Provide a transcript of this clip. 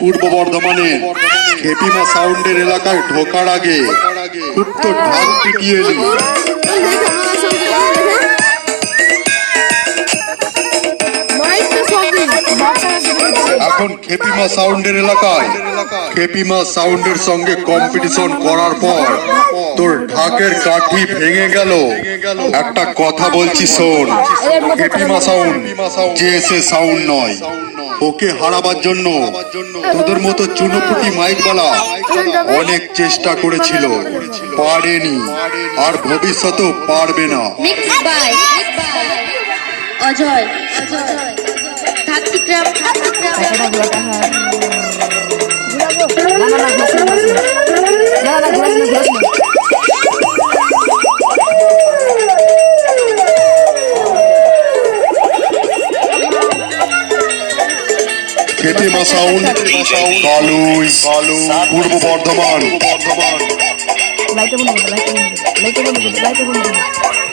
পূর্ব বর্ধমানে খেপিমা সাউন্ডের এলাকায় ঢোকার আগে উত্তর ঢাক পিটিয়ে এলি। এখন খেপিমা সাউন্ডের এলাকায় খেপিমা সাউন্ডের সঙ্গে কম্পিটিশন করার পর তোর ঢাকের কাঠি ভেঙে গেল। একটা কথা বলছি শোন, খেপিমা সাউন্ড যে সে সাউন্ড নয়। ওকে হারাবার জন্য তোদের মতো চুনোপুটি মাইকওয়ালা অনেক চেষ্টা করেছিল, পারেনি, আর ভবিষ্যতেও পারবে না। অজয় খেপিমা সাউন্ড, কালুই, পূর্ব বর্ধমান। লাইটে বন্ধ করো, লাইটে বন্ধ করো, লাইটে বন্ধ করো।